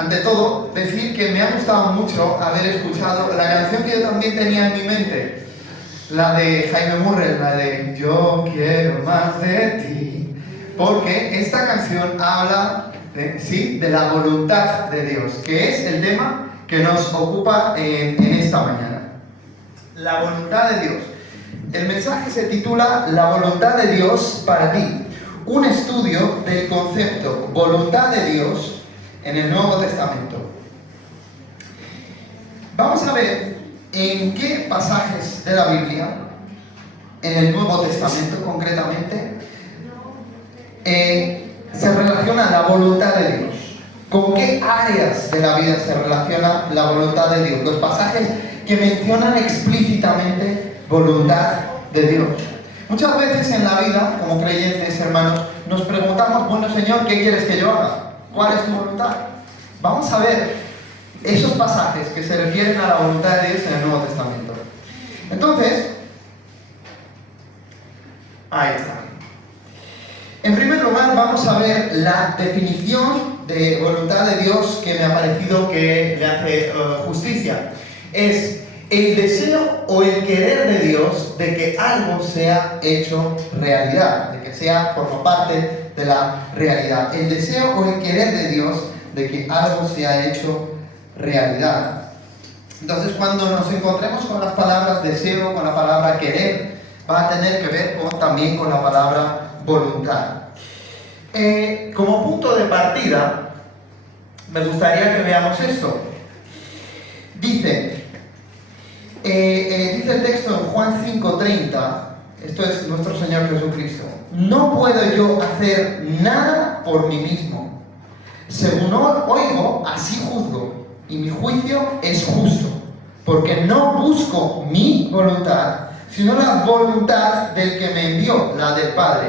ante todo, decir que me ha gustado mucho haber escuchado la canción que yo también tenía en mi mente, la de Jaime Murray, la de Yo quiero más de ti, porque esta canción habla de la voluntad de Dios, que es el tema que nos ocupa en esta mañana. La voluntad de Dios. El mensaje se titula La voluntad de Dios para ti. Un estudio del concepto voluntad de Dios en el Nuevo Testamento. Vamos a ver en qué pasajes de la Biblia, en el Nuevo Testamento concretamente, se relaciona la voluntad de Dios. ¿Con qué áreas de la vida se relaciona la voluntad de Dios? Los pasajes que mencionan explícitamente voluntad de Dios. Muchas veces en la vida, como creyentes, hermanos, nos preguntamos, bueno, Señor, ¿qué quieres que yo haga? ¿Cuál es tu voluntad? Vamos a ver esos pasajes que se refieren a la voluntad de Dios en el Nuevo Testamento. Entonces, ahí está. En primer lugar, vamos a ver la definición de voluntad de Dios que me ha parecido que le hace justicia. Es el deseo o el querer de Dios de que algo sea hecho realidad, de que forma parte de la realidad. El deseo o el querer de Dios de que algo sea hecho realidad. Entonces, cuando nos encontremos con las palabras deseo, con la palabra querer, va a tener que ver también con la palabra voluntad. Como punto de partida, me gustaría que veamos esto. Dice el texto en Juan 5:30, esto es nuestro Señor Jesucristo: no puedo yo hacer nada por mí mismo. Según oigo, así juzgo, y mi juicio es justo, porque no busco mi voluntad, sino la voluntad del que me envió, la del Padre.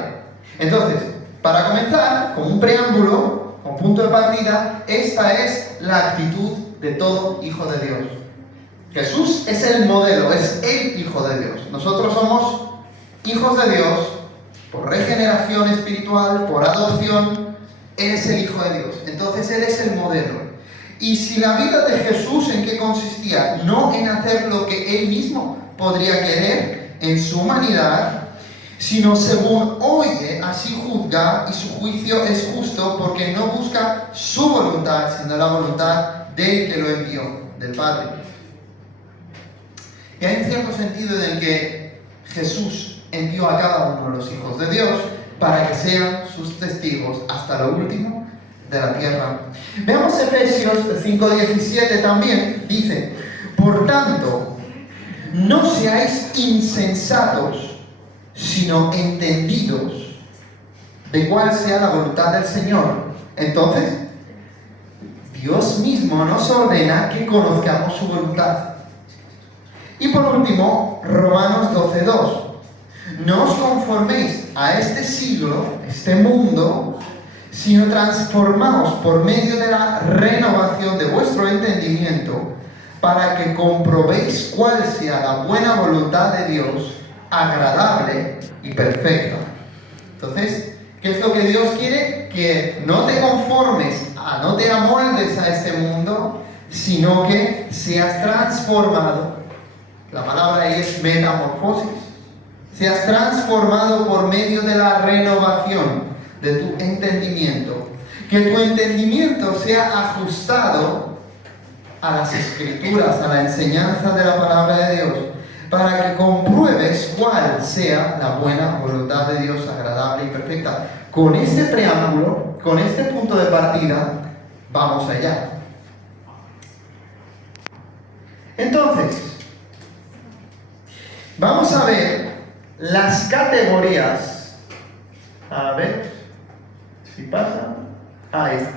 Entonces, para comenzar, como un preámbulo, como punto de partida, esta es la actitud de todo hijo de Dios. Jesús es el modelo, es el Hijo de Dios. Nosotros somos hijos de Dios por regeneración espiritual, por adopción. Él es el Hijo de Dios. Entonces Él es el modelo. Y si la vida de Jesús, ¿en qué consistía? No en hacer lo que Él mismo podría querer en su humanidad, sino según oye, así juzga, y su juicio es justo, porque no busca su voluntad, sino la voluntad del que lo envió, del Padre. Y hay un cierto sentido en el que Jesús envió a cada uno de los hijos de Dios para que sean sus testigos hasta lo último de la tierra. Veamos Efesios 5:17 también, dice: por tanto, no seáis insensatos, sino entendidos de cuál sea la voluntad del Señor. Entonces, Dios mismo nos ordena que conozcamos su voluntad. Y por último, Romanos 12:2. No os conforméis a este siglo, este mundo, sino transformaos por medio de la renovación de vuestro entendimiento, para que comprobéis cuál sea la buena voluntad de Dios, agradable y perfecta. Entonces, ¿qué es lo que Dios quiere? Que no te conformes, no te amoldes a este mundo, sino que seas transformado. La palabra ahí es metamorfosis. Seas transformado por medio de la renovación de tu entendimiento. Que tu entendimiento sea ajustado a las Escrituras, a la enseñanza de la palabra de Dios, para que compruebes cuál sea la buena voluntad de Dios, agradable y perfecta. Con este preámbulo, con este punto de partida, vamos allá. Entonces, vamos a ver las categorías. A ver si pasa. Ahí está.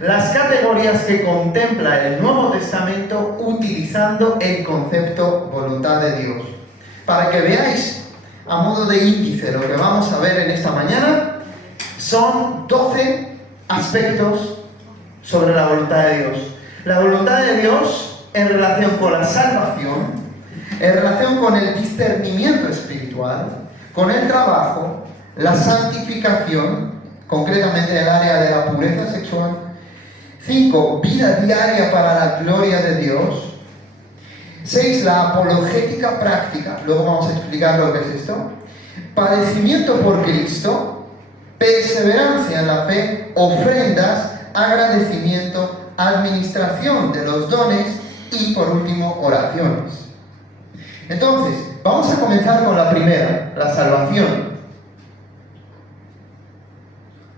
Las categorías que contempla el Nuevo Testamento utilizando el concepto voluntad de Dios. Para que veáis, a modo de índice, lo que vamos a ver en esta mañana, son 12 aspectos sobre la voluntad de Dios. La voluntad de Dios en relación con la salvación, en relación con el discernimiento espiritual, con el trabajo, la santificación, concretamente en el área de la pureza sexual, 5. Vida diaria para la gloria de Dios. 6. La apologética práctica. Luego vamos a explicar lo que es esto. Padecimiento por Cristo. Perseverancia en la fe. Ofrendas. Agradecimiento. Administración de los dones. Y por último, oraciones. Entonces, vamos a comenzar con la primera, la salvación.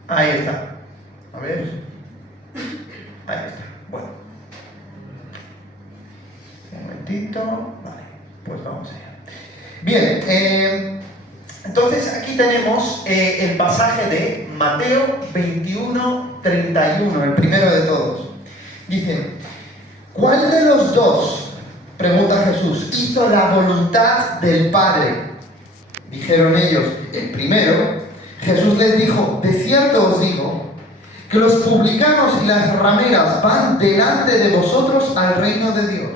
Ahí está. A ver. Ahí está. Bueno. Un momentito. Vale, pues vamos allá. Bien, entonces aquí tenemos el pasaje de Mateo 21:31, el primero de todos. Dice, ¿cuál de los dos, pregunta Jesús, hizo la voluntad del Padre? Dijeron ellos, el primero. Jesús les dijo, de cierto os digo, que los publicanos y las rameras van delante de vosotros al reino de Dios.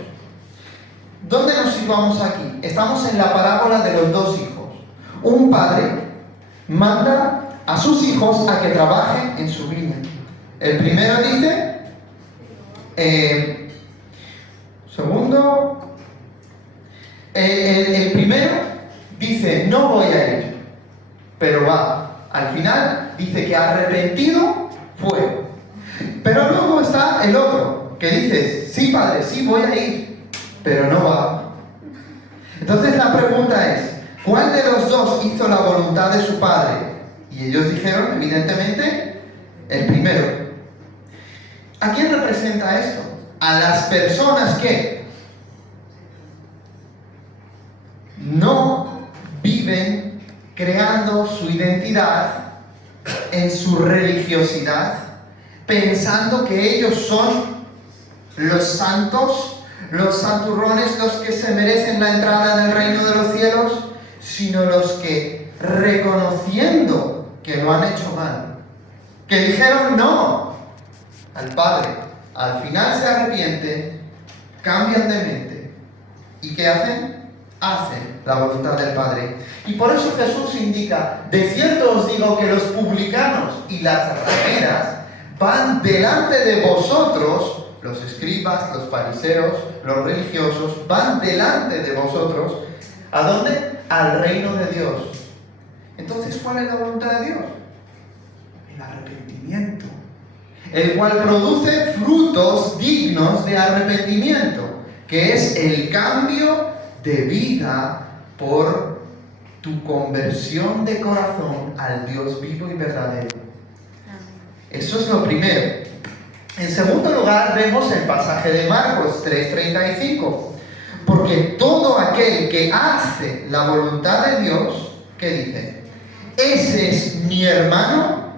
¿Dónde nos situamos aquí? Estamos en la parábola de los dos hijos. Un padre manda a sus hijos a que trabajen en su viña. El primero dice, el primero dice, no voy a ir, pero va. Al final dice que arrepentido fue. Pero luego está el otro, que dice, sí padre, sí voy a ir, pero no va. Entonces la pregunta es, ¿cuál de los dos hizo la voluntad de su padre? Y ellos dijeron, evidentemente, el primero. ¿A quién representa esto? A las personas que no viven creando su identidad en su religiosidad, pensando que ellos son los santos, los santurrones, los que se merecen la entrada en el reino de los cielos, sino los que, reconociendo que lo han hecho mal, que dijeron no al Padre, al final se arrepienten, cambian de mente, ¿y qué hacen? Hacen la voluntad del Padre. Y por eso Jesús indica, de cierto os digo que los publicanos y las rameras van delante de vosotros, los escribas, los fariseos, los religiosos, van delante de vosotros, ¿a dónde? Al reino de Dios. Entonces, ¿cuál es la voluntad de Dios? El arrepentimiento, el cual produce frutos dignos de arrepentimiento, que es el cambio de vida por tu conversión de corazón al Dios vivo y verdadero. Eso es lo primero. En segundo lugar, vemos el pasaje de Marcos 3:35. Porque todo aquel que hace la voluntad de Dios, ¿qué dice? Ese es mi hermano,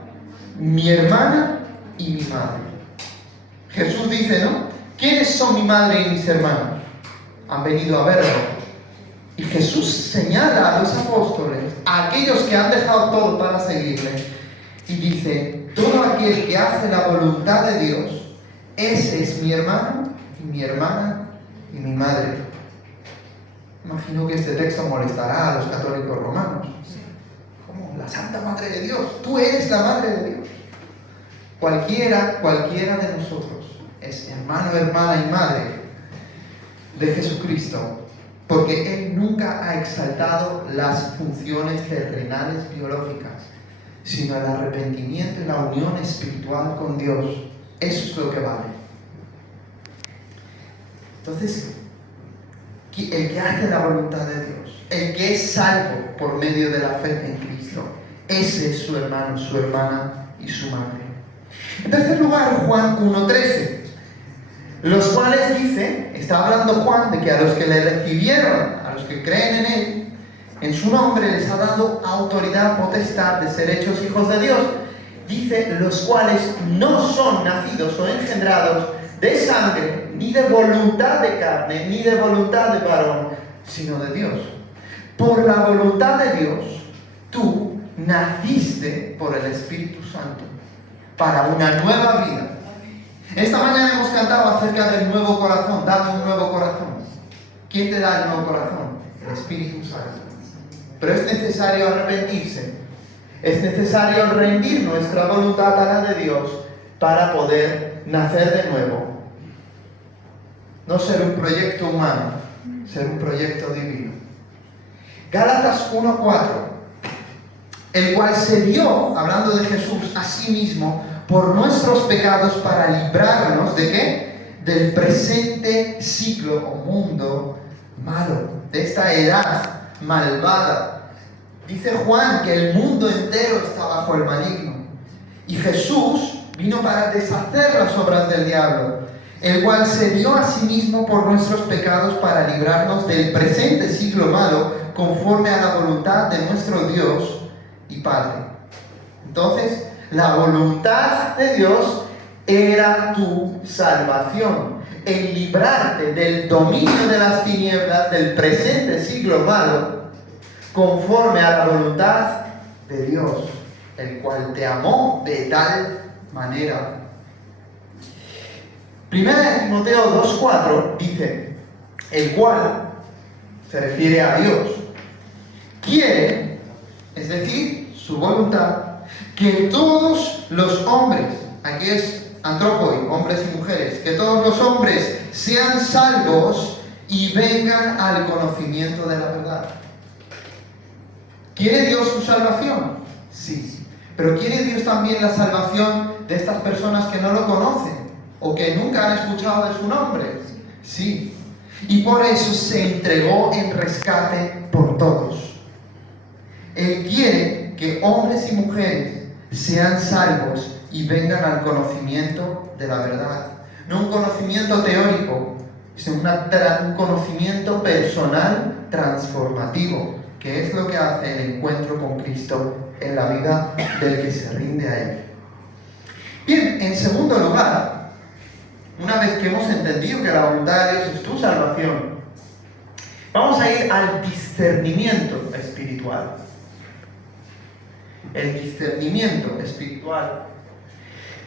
mi hermana y mi madre. Jesús dice, ¿no? ¿Quiénes son mi madre y mis hermanos? Han venido a verlo. Y Jesús señala a los apóstoles, a aquellos que han dejado todo para seguirle, y dice, todo aquel que hace la voluntad de Dios, ese es mi hermano, y mi hermana y mi madre. Imagino que este texto molestará a los católicos romanos. Como la Santa Madre de Dios, tú eres la Madre de Dios. Cualquiera de nosotros es hermano, hermana y madre de Jesucristo. Porque Él nunca ha exaltado las funciones terrenales biológicas, sino el arrepentimiento y la unión espiritual con Dios. Eso es lo que vale. Entonces, el que hace la voluntad de Dios, el que es salvo por medio de la fe en Cristo, ese es su hermano, su hermana y su madre. En tercer lugar, Juan 1:13. Los cuales dice, está hablando Juan de que a los que le recibieron, a los que creen en Él, en su nombre les ha dado autoridad, potestad de ser hechos hijos de Dios. Dice, los cuales no son nacidos o engendrados de sangre, ni de voluntad de carne, ni de voluntad de varón, sino de Dios. Por la voluntad de Dios, tú naciste por el Espíritu Santo para una nueva vida. Esta mañana hemos cantado acerca del nuevo corazón. Dame un nuevo corazón. ¿Quién te da el nuevo corazón? El Espíritu Santo. Pero es necesario arrepentirse. Es necesario rendir nuestra voluntad a la de Dios para poder nacer de nuevo. No ser un proyecto humano, ser un proyecto divino. Gálatas 1:4, el cual se dio, hablando de Jesús, a sí mismo por nuestros pecados para librarnos ¿de qué? Del presente siglo o mundo malo, de esta edad malvada. Dice Juan que el mundo entero está bajo el maligno. Y Jesús vino para deshacer las obras del diablo, el cual se dio a sí mismo por nuestros pecados para librarnos del presente siglo malo, conforme a la voluntad de nuestro Dios y Padre. Entonces, la voluntad de Dios era tu salvación, el librarte del dominio de las tinieblas del presente siglo malo, conforme a la voluntad de Dios, el cual te amó de tal manera. Primera de Timoteo 2:4 dice, el cual se refiere a Dios, quiere, es decir, su voluntad, que todos los hombres, aquí es antropoi, hombres y mujeres, que todos los hombres sean salvos y vengan al conocimiento de la verdad. ¿Quiere Dios su salvación? Sí. Pero ¿quiere Dios también la salvación de estas personas que no lo conocen o que nunca han escuchado de su nombre? Sí. Y por eso se entregó en rescate por todos. Él quiere que hombres y mujeres sean salvos y vengan al conocimiento de la verdad. No un conocimiento teórico, sino un conocimiento personal transformativo, que es lo que hace el encuentro con Cristo en la vida del que se rinde a Él. Bien, en segundo lugar, una vez que hemos entendido que la voluntad de Dios es tu salvación, vamos a ir al discernimiento espiritual. El discernimiento espiritual.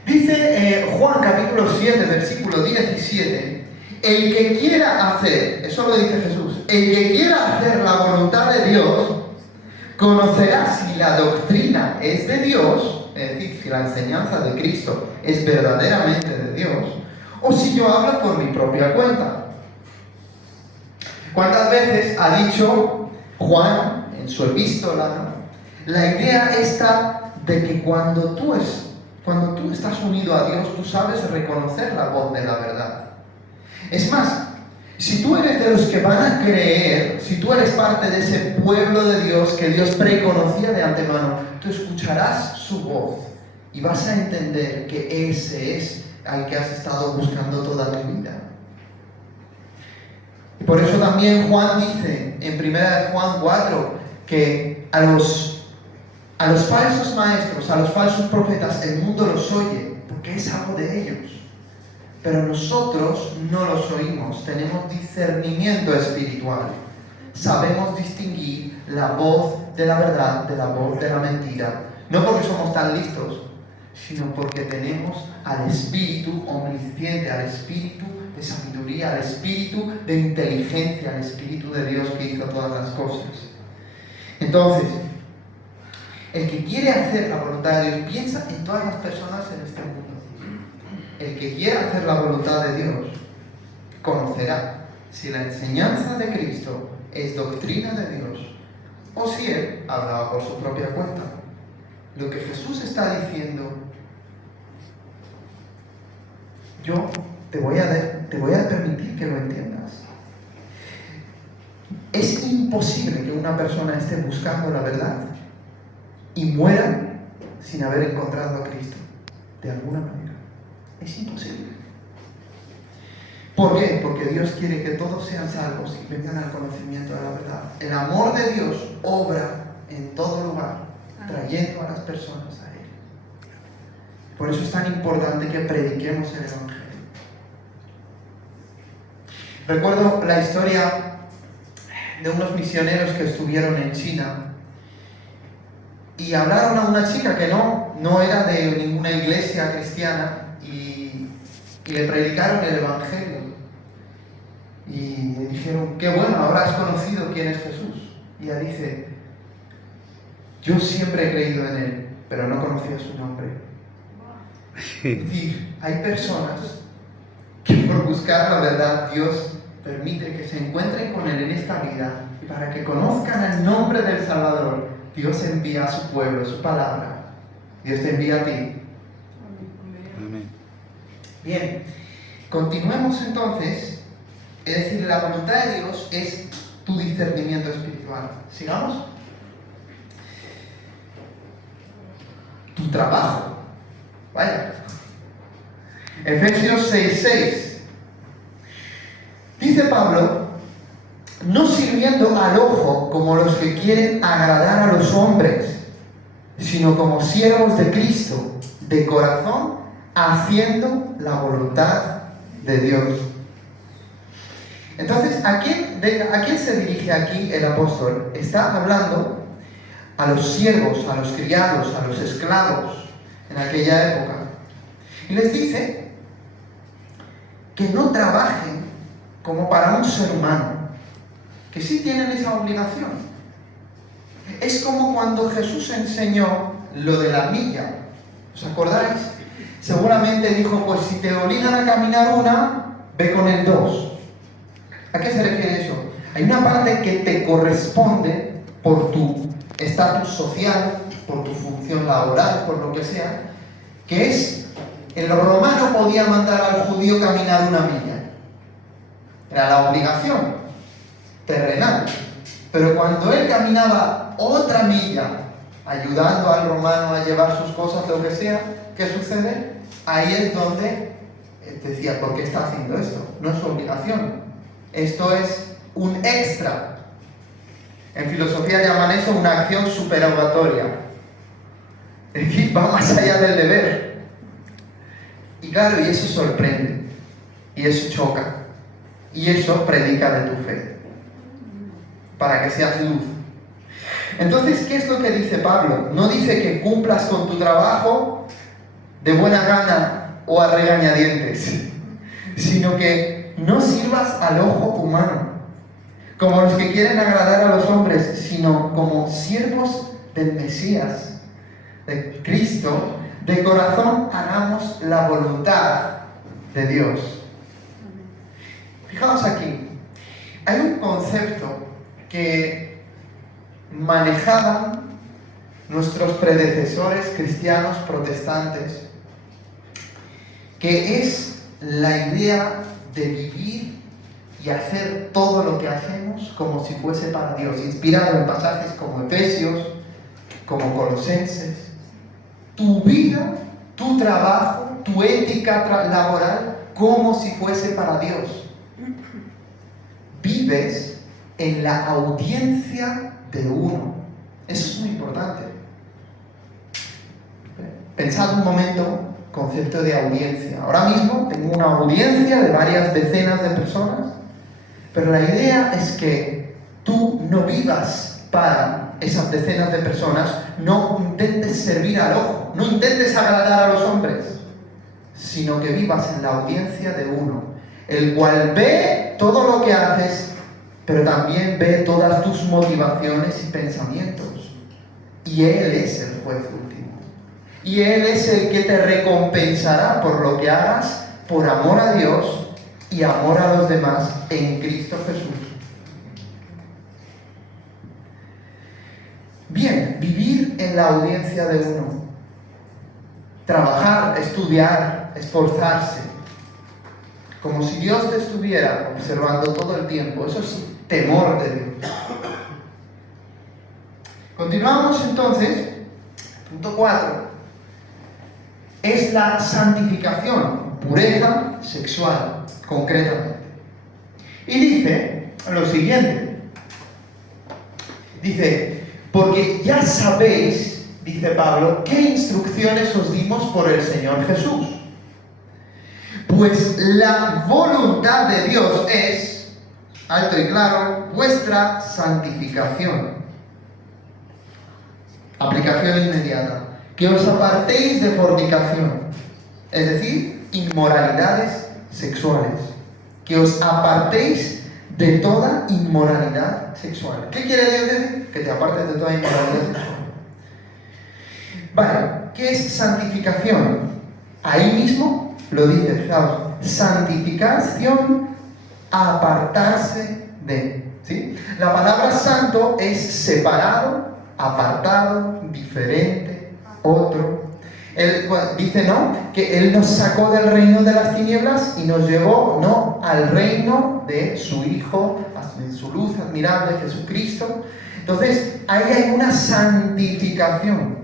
Dice Juan capítulo 7, versículo 17, el que quiera hacer, eso lo dice Jesús, el que quiera hacer la voluntad de Dios, conocerá si la doctrina es de Dios, es decir, si la enseñanza de Cristo es verdaderamente de Dios, o si yo hablo por mi propia cuenta. ¿Cuántas veces ha dicho Juan en su epístola, ¿no? La idea está de que cuando tú estás unido a Dios, tú sabes reconocer la voz de la verdad. Es más, si tú eres de los que van a creer, si tú eres parte de ese pueblo de Dios que Dios preconocía de antemano, tú escucharás su voz y vas a entender que ese es al que has estado buscando toda tu vida. Y por eso también Juan dice en 1 Juan 4 que a los falsos maestros, a los falsos profetas, el mundo los oye porque es algo de ellos. Pero nosotros no los oímos, tenemos discernimiento espiritual. Sabemos distinguir la voz de la verdad de la voz de la mentira. No porque somos tan listos, sino porque tenemos al Espíritu omnisciente, al Espíritu de sabiduría, al Espíritu de inteligencia, al Espíritu de Dios que hizo todas las cosas. Entonces, el que quiere hacer la voluntad de Dios, piensa en todas las personas en este mundo. El que quiera hacer la voluntad de Dios, conocerá si la enseñanza de Cristo es doctrina de Dios o si Él hablaba por su propia cuenta. Lo que Jesús está diciendo, yo te voy a permitir que lo entiendas. Es imposible que una persona esté buscando la verdad y muera sin haber encontrado a Cristo, de alguna manera. Es imposible. ¿Por qué? Porque Dios quiere que todos sean salvos y vengan al conocimiento de la verdad. El amor de Dios obra en todo lugar, trayendo a las personas a Él. Por eso es tan importante que prediquemos el Evangelio. Recuerdo la historia de unos misioneros que estuvieron en China y hablaron a una chica que no era de ninguna iglesia cristiana y le predicaron el Evangelio y le dijeron, qué bueno, ahora has conocido quién es Jesús. Y ella dice, yo siempre he creído en Él, pero no conocía su nombre. Es decir, hay personas que por buscar la verdad, Dios permite que se encuentren con Él en esta vida, y para que conozcan el nombre del Salvador, Dios envía a su pueblo, su palabra. Dios te envía a ti. Amén. Bien, continuemos entonces. Es decir, la voluntad de Dios es tu discernimiento espiritual. ¿Sigamos? Tu trabajo. Vaya. Efesios 6:6. Dice Pablo, no sirviendo al ojo como los que quieren agradar a los hombres, sino como siervos de Cristo, de corazón, haciendo la voluntad de Dios. Entonces, ¿a quién se dirige aquí el apóstol? Está hablando a los siervos, a los criados, a los esclavos en aquella época. Y les dice que no trabajen como para un ser humano, que sí tienen esa obligación. Es como cuando Jesús enseñó lo de la milla. ¿Os acordáis? Seguramente dijo, pues si te obligan a caminar una, ve con el 2. ¿A qué se refiere eso? Hay una parte que te corresponde por tu estatus social, por tu función laboral, por lo que sea, que es, el romano podía mandar al judío caminar una milla. Era la obligación terrenal. Pero cuando él caminaba otra milla, ayudando al romano a llevar sus cosas, lo que sea, ¿qué sucede? Ahí es donde decía, ¿por qué está haciendo esto? No es su obligación. Esto es un extra. En filosofía llaman eso una acción supererogatoria. Es decir, va más allá del deber. Y claro, y eso sorprende. Y eso choca. Y eso predica de tu fe. Para que seas luz. Entonces, ¿qué es lo que dice Pablo? No dice que cumplas con tu trabajo de buena gana o a regañadientes, sino que no sirvas al ojo humano, como los que quieren agradar a los hombres, sino como siervos del Mesías, de Cristo, de corazón hagamos la voluntad de Dios. Fijaos aquí, hay un concepto que manejaban nuestros predecesores cristianos protestantes, que es la idea de vivir y hacer todo lo que hacemos como si fuese para Dios, inspirado en pasajes como Efesios, como Colosenses. Tu vida, tu trabajo, tu ética laboral, como si fuese para Dios. Vives en la audiencia de uno. Eso es muy importante. Pensad un momento, concepto de audiencia. Ahora mismo tengo una audiencia de varias decenas de personas, pero la idea es que tú no vivas para esas decenas de personas, no intentes servir al ojo, no intentes agradar a los hombres, sino que vivas en la audiencia de uno, el cual ve todo lo que haces, pero también ve todas tus motivaciones y pensamientos. Y Él es el juez último. Y Él es el que te recompensará por lo que hagas por amor a Dios y amor a los demás en Cristo Jesús. Bien, vivir en la audiencia de uno. Trabajar, estudiar, esforzarse. Como si Dios te estuviera observando todo el tiempo. Eso es temor de Dios. Continuamos entonces. Punto 4. Es la santificación, pureza sexual, concretamente. Y dice lo siguiente. Dice, porque ya sabéis, dice Pablo, qué instrucciones os dimos por el Señor Jesús. Pues la voluntad de Dios es, alto y claro, vuestra santificación. Aplicación inmediata. Que os apartéis de fornicación, es decir, inmoralidades sexuales. Que os apartéis de toda inmoralidad sexual. ¿Qué quiere Dios decir? Que te apartes de toda inmoralidad sexual. Vale, ¿qué es santificación? Ahí mismo lo dice, fijaos, santificación, apartarse de. ¿Sí? La palabra santo es separado, apartado, diferente, otro. Él dice, ¿no?, que Él nos sacó del reino de las tinieblas y nos llevó, ¿no?, al reino de su Hijo, de su luz admirable, Jesucristo. Entonces, ahí hay una santificación.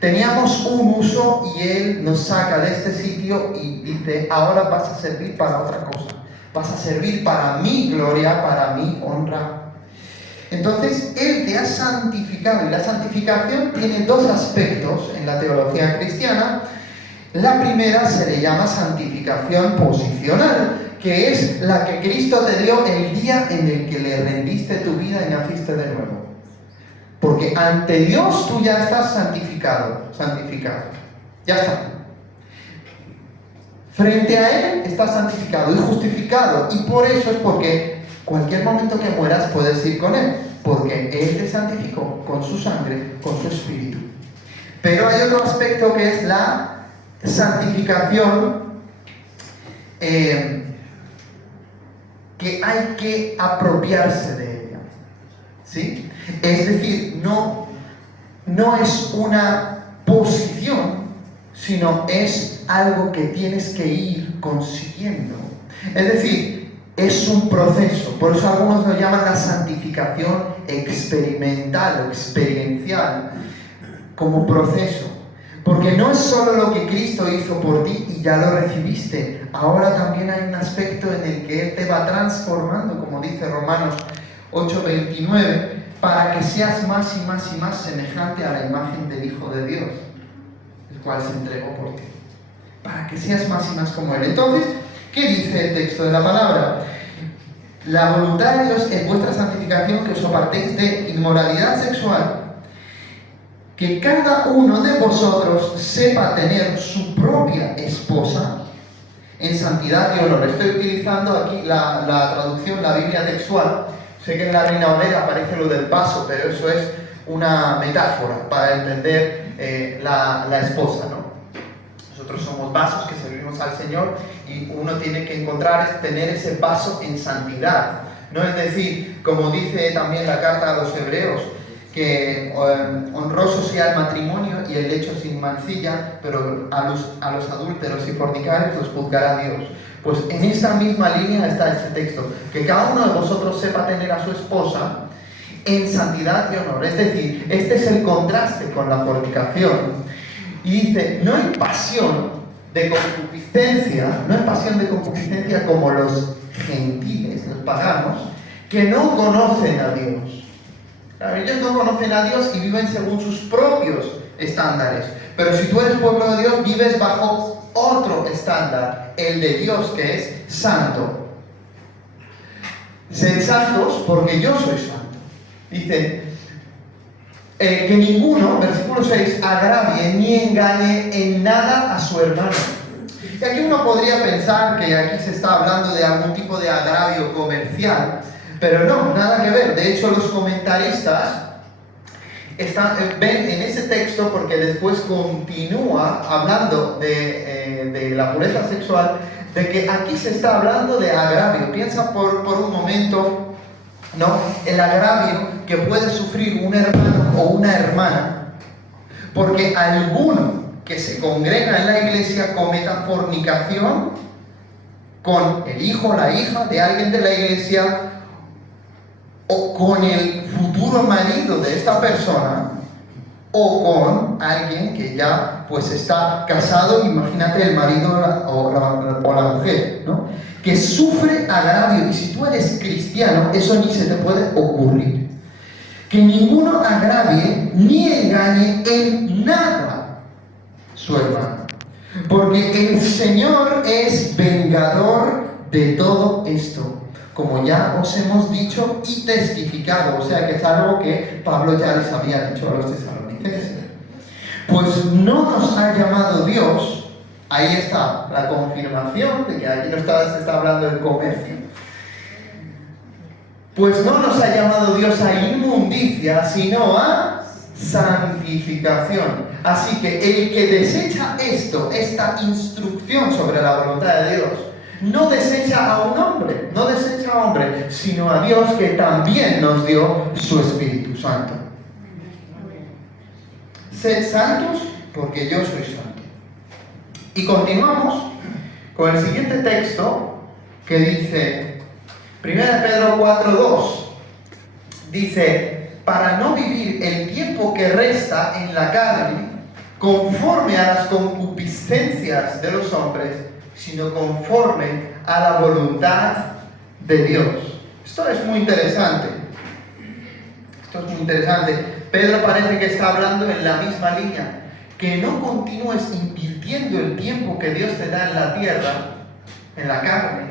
Teníamos un uso y Él nos saca de este sitio y dice, ahora vas a servir para otra cosa. Vas a servir para mi gloria, para mi honra. Entonces, Él te ha santificado, y la santificación tiene dos aspectos en la teología cristiana. La primera se le llama santificación posicional, que es la que Cristo te dio el día en el que le rendiste tu vida y naciste de nuevo. Porque ante Dios tú ya estás santificado. Ya está. Frente a Él estás santificado y justificado. Y por eso es porque cualquier momento que mueras puedes ir con Él. Porque Él te santificó con su sangre, con su espíritu. Pero hay otro aspecto que es la santificación que hay que apropiarse de ella. ¿Sí? Es decir, no es una posición, sino es algo que tienes que ir consiguiendo. Es decir, es un proceso. Por eso algunos lo llaman la santificación experimental o experiencial, como proceso. Porque no es solo lo que Cristo hizo por ti y ya lo recibiste. Ahora también hay un aspecto en el que Él te va transformando, como dice Romanos 8:29, para que seas más y más y más semejante a la imagen del Hijo de Dios, el cual se entregó por ti. Para que seas más y más como Él. Entonces, ¿qué dice el texto de la palabra? La voluntad de Dios es vuestra santificación, que os apartéis de inmoralidad sexual, que cada uno de vosotros sepa tener su propia esposa en santidad y honor. Estoy utilizando aquí la traducción, la Biblia textual. Sé que en la Reina Valera aparece lo del vaso, pero eso es una metáfora para entender la esposa, ¿no? Nosotros somos vasos que servimos al Señor y uno tiene que tener ese vaso en santidad, ¿no? Es decir, como dice también la carta a los Hebreos, que honroso sea el matrimonio y el lecho sin mancilla, pero a los adúlteros y fornicarios los juzgará Dios. Pues en esta misma línea está este texto, que cada uno de vosotros sepa tener a su esposa en santidad y honor. Es decir, este es el contraste con la fornicación. Y dice, no hay pasión de concupiscencia como los gentiles, los paganos, que no conocen a Dios. Claro, ellos no conocen a Dios y viven según sus propios estándares. Pero si tú eres pueblo de Dios, vives bajo otro estándar, el de Dios, que es santo. Sed santos porque yo soy santo. Dice, que ninguno, versículo 6, agravie ni engañe en nada a su hermano. Y aquí uno podría pensar que aquí se está hablando de algún tipo de agravio comercial, pero no, nada que ver. De hecho, los comentaristas ven en ese texto, porque después continúa hablando de la pureza sexual, de que aquí se está hablando de agravio. Piensa por un momento, ¿no?, el agravio que puede sufrir un hermano o una hermana porque alguno que se congrega en la iglesia cometa fornicación con el hijo o la hija de alguien de la iglesia o con el futuro marido de esta persona o con alguien que ya pues está casado, imagínate el marido o la mujer, ¿no?, que sufre agravio. Y si tú eres cristiano, eso ni se te puede ocurrir. Que ninguno agravie ni engañe en nada su hermano, porque el Señor es vengador de todo esto, como ya os hemos dicho y testificado. O sea que es algo que Pablo ya les había dicho a los tesalonicenses. Pues no nos ha llamado Dios. Ahí está la confirmación de que aquí no se está hablando del comercio. Pues no nos ha llamado Dios a inmundicia, sino a santificación. Así que el que desecha esta instrucción sobre la voluntad de Dios, no desecha a un hombre, sino a Dios, que también nos dio su Espíritu Santo. Sed santos porque yo soy santo. Y continuamos con el siguiente texto que dice, 1 Pedro 4:2, dice, para no vivir el tiempo que resta en la carne conforme a las concupiscencias de los hombres, sino conforme a la voluntad de Dios. Esto es muy interesante. Pedro parece que está hablando en la misma línea. Que no continúes invirtiendo el tiempo que Dios te da en la tierra, en la carne,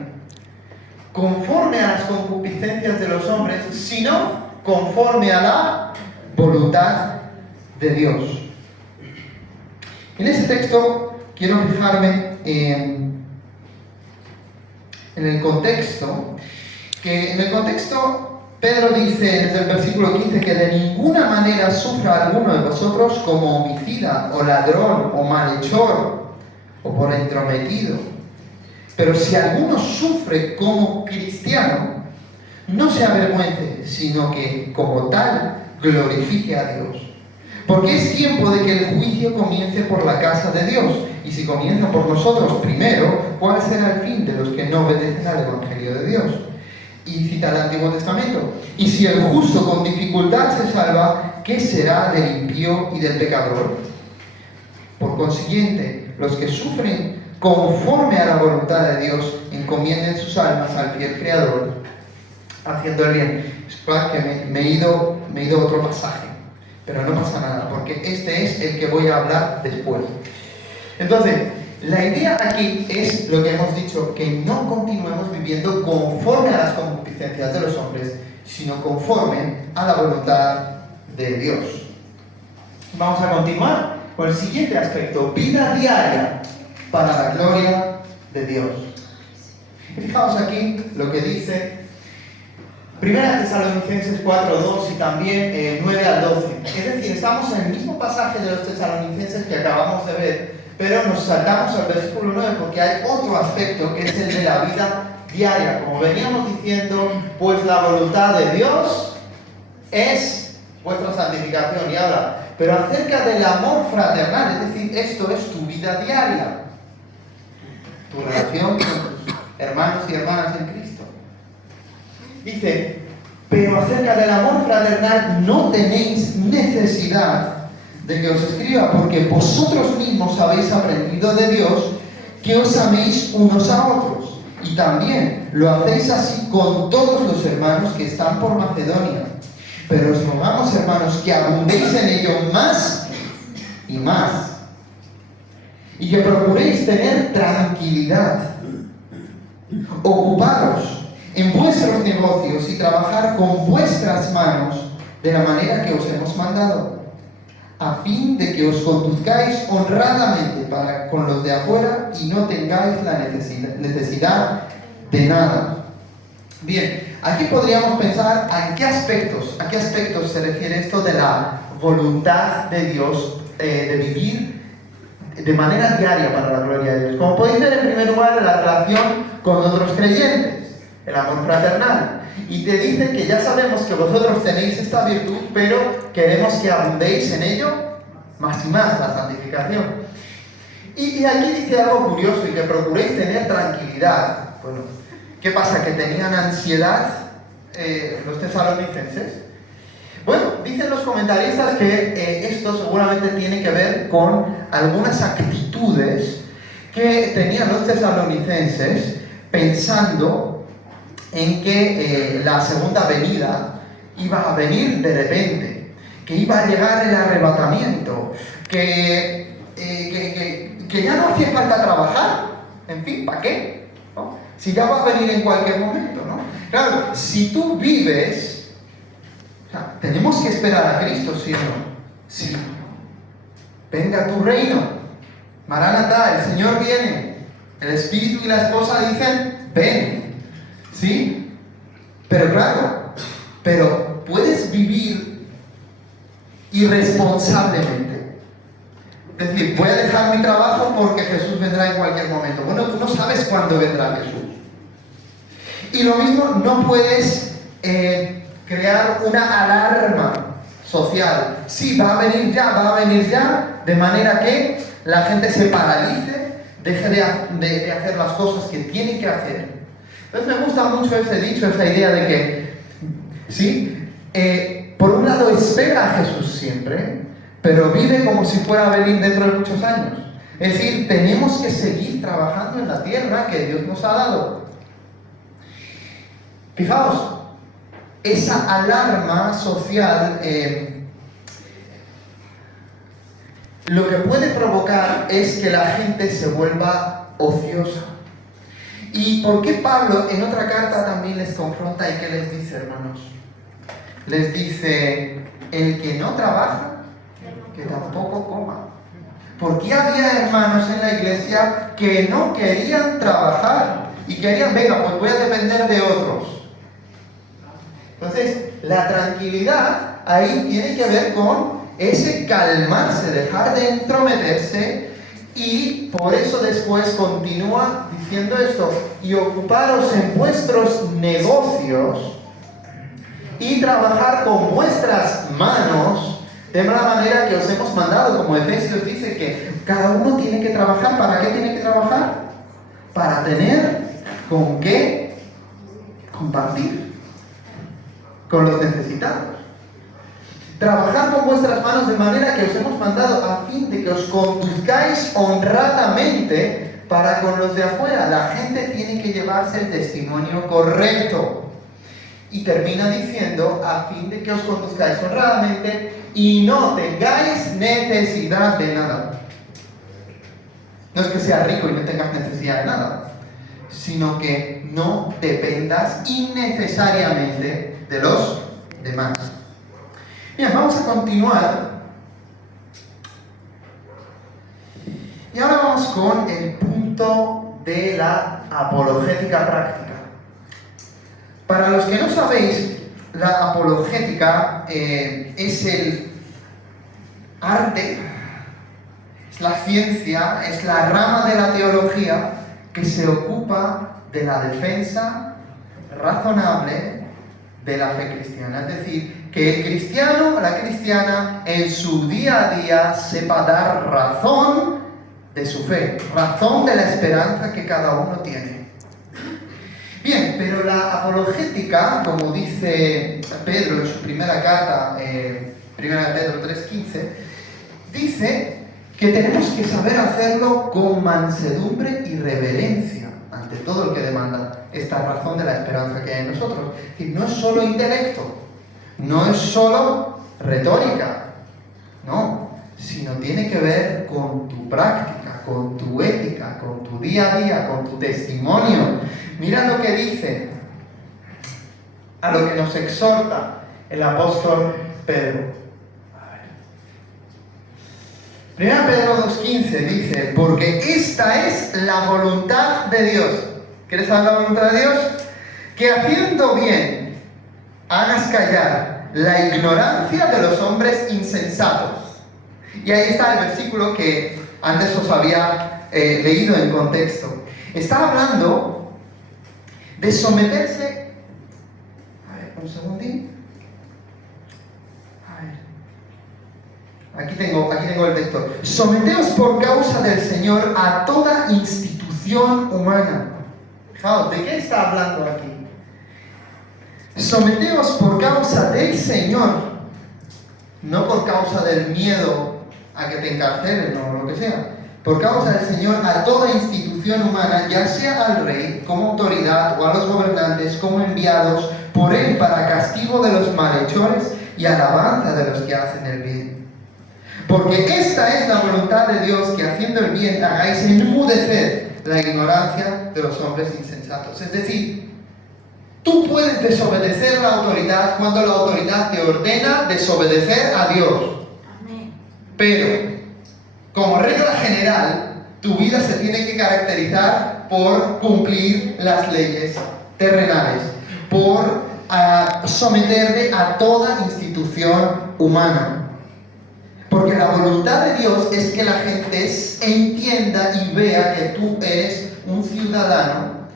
conforme a las concupiscencias de los hombres, sino conforme a la voluntad de Dios. En este texto quiero fijarme en el contexto, que en el contexto Pedro dice desde el versículo 15 que de ninguna manera sufra alguno de vosotros como homicida o ladrón o malhechor o por entrometido. Pero si alguno sufre como cristiano, no se avergüence, sino que como tal glorifique a Dios. Porque es tiempo de que el juicio comience por la casa de Dios. Y si comienza por nosotros primero, ¿cuál será el fin de los que no obedecen al Evangelio de Dios? Y cita el Antiguo Testamento. Y si el justo con dificultad se salva, ¿qué será del impío y del pecador? Por consiguiente, los que sufren conforme a la voluntad de Dios, encomienden sus almas al fiel Creador, haciendo el bien. Es claro que me he ido a otro pasaje, pero no pasa nada, porque este es el que voy a hablar después. Entonces, la idea aquí es lo que hemos dicho, que no continuemos viviendo conforme a las concupiscencias de los hombres, sino conforme a la voluntad de Dios. Vamos a continuar con el siguiente aspecto, vida diaria para la gloria de Dios. Y fijaos aquí lo que dice 1 Tesalonicenses 4:2 y también 9 al 12. Es decir, estamos en el mismo pasaje de los tesalonicenses que acabamos de ver, pero nos saltamos al versículo 9 porque hay otro aspecto que es el de la vida diaria. Como veníamos diciendo, pues la voluntad de Dios es vuestra santificación. Y ahora, pero acerca del amor fraternal, es decir, esto es tu vida diaria, tu relación con tus hermanos y hermanas en Cristo. Dice, pero acerca del amor fraternal no tenéis necesidad de que os escriba, porque vosotros mismos habéis aprendido de Dios que os améis unos a otros, y también lo hacéis así con todos los hermanos que están por Macedonia. Pero os rogamos, hermanos, que abundéis en ello más y más, y que procuréis tener tranquilidad, ocuparos en vuestros negocios y trabajar con vuestras manos de la manera que os hemos mandado, a fin de que os conduzcáis honradamente para con los de afuera y no tengáis la necesidad de nada. Bien, aquí podríamos pensar a qué aspectos se refiere esto de la voluntad de Dios, de vivir de manera diaria para la gloria de Dios. Como podéis ver, en primer lugar, la relación con otros creyentes, el amor fraternal. Y te dice que ya sabemos que vosotros tenéis esta virtud, pero queremos que abundéis en ello más y más, la santificación. Y aquí dice algo curioso, y que procuréis tener tranquilidad. Bueno, ¿qué pasa? ¿Que tenían ansiedad los tesalonicenses? Bueno, dicen los comentaristas que esto seguramente tiene que ver con algunas actitudes que tenían los tesalonicenses pensando en que la segunda venida iba a venir de repente, que iba a llegar el arrebatamiento, que ya no hacía falta trabajar, en fin, ¿para qué? ¿No? Si ya va a venir en cualquier momento, ¿no? Claro, si tú vives, o sea, tenemos que esperar a Cristo, ¿sí o no? Sí. Venga tu reino, Maranatá, el Señor viene, el Espíritu y la esposa dicen, ven. ¿Sí? Pero claro, puedes vivir y irresponsablemente. Es decir, voy a dejar mi trabajo porque Jesús vendrá en cualquier momento. Bueno, tú no sabes cuándo vendrá Jesús. Y lo mismo, no puedes crear una alarma social. Sí, va a venir ya, de manera que la gente se paralice, deje de hacer las cosas que tiene que hacer. Entonces me gusta mucho ese dicho, esa idea de que, sí, por un lado espera a Jesús siempre, pero vive como si fuera a venir dentro de muchos años. Es decir, tenemos que seguir trabajando en la tierra que Dios nos ha dado. Fijaos, esa alarma social lo que puede provocar es que la gente se vuelva ociosa. ¿Y por qué Pablo en otra carta también les confronta y qué les dice, hermanos? Les dice, el que no trabaja, que tampoco coma. Porque había hermanos en la iglesia que no querían trabajar y querían, venga, pues voy a depender de otros. Entonces, la tranquilidad ahí tiene que ver con ese calmarse, dejar de entrometerse, y por eso después continúa diciendo esto: y ocuparos en vuestros negocios y trabajar con vuestras manos de la manera que os hemos mandado. Como Efesios dice que cada uno tiene que trabajar. ¿Para qué tiene que trabajar? Para tener con qué compartir con los necesitados. Trabajar con vuestras manos de manera que os hemos mandado, a fin de que os conduzcáis honradamente para con los de afuera. La gente tiene que llevarse el testimonio correcto. Y termina diciendo, a fin de que os conduzcáis honradamente y no tengáis necesidad de nada. No es que seas rico y no tengas necesidad de nada, sino que no dependas innecesariamente de los demás. Bien, vamos a continuar. Y ahora vamos con el punto de la apologética práctica. Para los que no sabéis, la apologética es el arte, es la ciencia, es la rama de la teología que se ocupa de la defensa razonable de la fe cristiana. Es decir, que el cristiano o la cristiana en su día a día sepa dar razón de su fe, razón de la esperanza que cada uno tiene. Bien, pero la apologética, como dice Pedro en su primera carta, 1 Pedro 3:15, dice que tenemos que saber hacerlo con mansedumbre y reverencia ante todo el que demanda esta razón de la esperanza que hay en nosotros. Es decir, no es solo intelecto, no es solo retórica, no, sino tiene que ver con tu práctica, con tu ética, con tu día a día, con tu testimonio. Mira lo que dice, a lo que nos exhorta el apóstol Pedro. 1 Pedro 2:15 dice, porque esta es la voluntad de Dios. ¿Quieres saber la voluntad de Dios? Que haciendo bien hagas callar la ignorancia de los hombres insensatos. Y ahí está el versículo que antes os había leído en contexto. Está hablando de someterse. A ver, un segundín. A ver. Aquí tengo el texto. Someteos por causa del Señor a toda institución humana. Fijaos, ¿de qué está hablando aquí? Someteos por causa del Señor, no por causa del miedo a que te encarcelen o lo que sea. Por causa del Señor a toda institución humana, ya sea al rey como autoridad o a los gobernantes como enviados por él para castigo de los malhechores y alabanza de los que hacen el bien. Porque esta es la voluntad de Dios, que haciendo el bien hagáis enmudecer la ignorancia de los hombres insensatos. Es decir, tú puedes desobedecer la autoridad cuando la autoridad te ordena desobedecer a Dios. Pero, como regla general, tu vida se tiene que caracterizar por cumplir las leyes terrenales, por someterte a toda institución humana. Porque la voluntad de Dios es que la gente entienda y vea que tú eres un ciudadano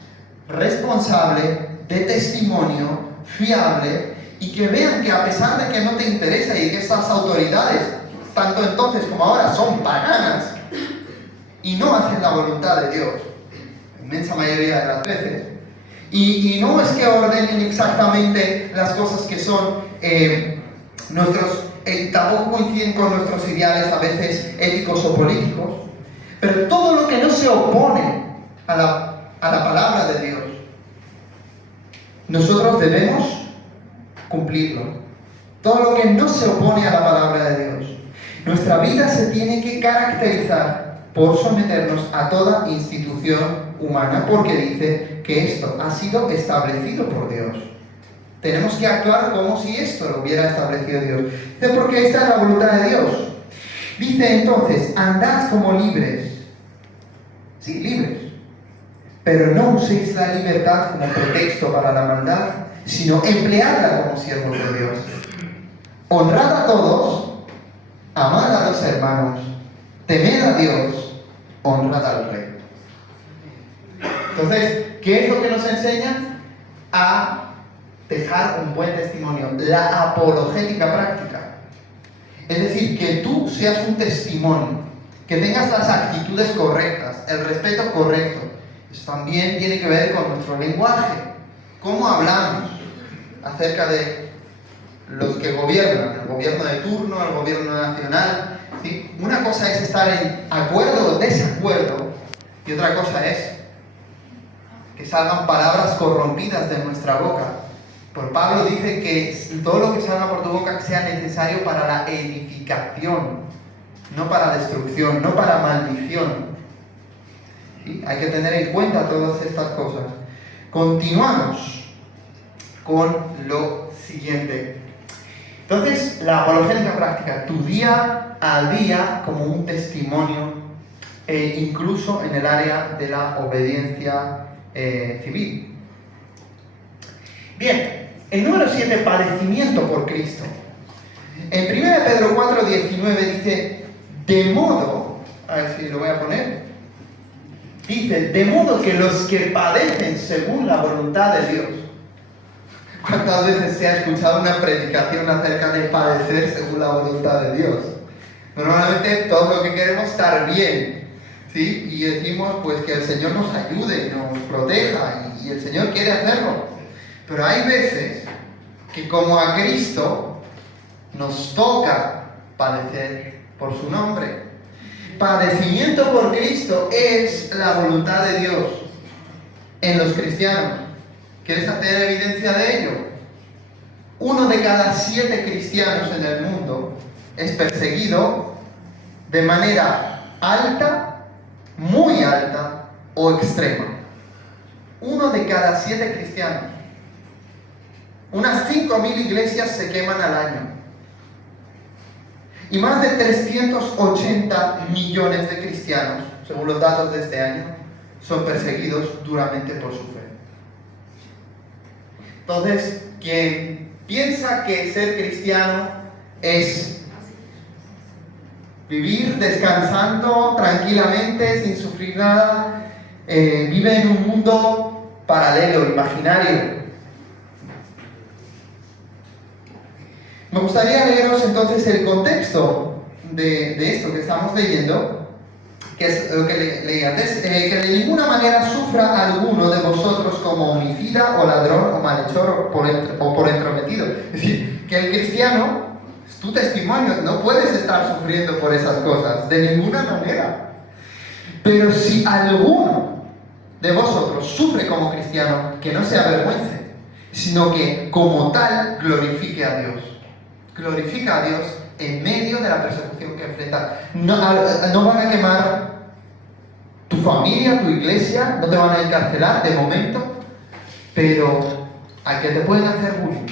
responsable, de testimonio, fiable, y que vean que a pesar de que no te interesa y que esas autoridades, tanto entonces como ahora, son paganas y no hacen la voluntad de Dios, la inmensa mayoría de las veces, y no es que ordenen exactamente las cosas que son tampoco coinciden con nuestros ideales a veces éticos o políticos, pero todo lo que no se opone a la palabra de Dios, nosotros debemos cumplirlo. Todo lo que no se opone a la palabra de Dios. Nuestra vida se tiene que caracterizar por someternos a toda institución humana, porque dice que esto ha sido establecido por Dios. Tenemos que actuar como si esto lo hubiera establecido Dios. Dice, porque esta es la voluntad de Dios. Dice entonces, andad como libres. Sí, libres. Pero no uséis la libertad como pretexto para la maldad, sino empleadla como siervos de Dios. Honrad a todos, amad a los hermanos, temed a Dios, honrad al rey. Entonces, ¿qué es lo que nos enseña? A dejar un buen testimonio, la apologética práctica. Es decir, que tú seas un testimonio, que tengas las actitudes correctas, el respeto correcto. Eso también tiene que ver con nuestro lenguaje, cómo hablamos acerca de los que gobiernan, el gobierno de turno, el gobierno nacional. ¿Sí? Una cosa es estar en acuerdo o desacuerdo, y otra cosa es que salgan palabras corrompidas de nuestra boca. Por Pablo dice que todo lo que salga por tu boca sea necesario para la edificación, no para destrucción, no para maldición. ¿Sí? Hay que tener en cuenta todas estas cosas. Continuamos con lo siguiente. Entonces, la apologética práctica, tu día a día como un testimonio, incluso en el área de la obediencia civil. Bien, el número 7, padecimiento por Cristo. En 1 Pedro 4:19 dice, de modo, a ver si lo voy a poner, dice, de modo que los que padecen según la voluntad de Dios. ¿Cuántas veces se ha escuchado una predicación acerca de padecer según la voluntad de Dios? Normalmente todos lo que queremos es estar bien, ¿sí? Y decimos pues que el Señor nos ayude, nos proteja, y el Señor quiere hacerlo. Pero hay veces que como a Cristo nos toca padecer por su nombre. Padecimiento por Cristo es la voluntad de Dios en los cristianos. ¿Quieres tener evidencia de ello? 1 de cada 7 cristianos en el mundo es perseguido de manera alta, muy alta o extrema. 1 de cada 7 cristianos. Unas 5.000 iglesias se queman al año. Y más de 380 millones de cristianos, según los datos de este año, son perseguidos duramente por su fe. Entonces, quien piensa que ser cristiano es vivir descansando tranquilamente, sin sufrir nada, vive en un mundo paralelo, imaginario. Me gustaría leeros entonces el contexto de esto que estamos leyendo, que es lo que leí antes, que de ninguna manera sufra alguno de vosotros como homicida o ladrón o malhechor o por entrometido. Es decir, que el cristiano, es tu testimonio, no puedes estar sufriendo por esas cosas, de ninguna manera. Pero si alguno de vosotros sufre como cristiano, que no se avergüence, sino que como tal glorifique a Dios. Glorifica a Dios en medio de la persecución que enfrenta. No van a quemar tu familia, tu iglesia, no te van a encarcelar de momento, pero a que te pueden hacer bullying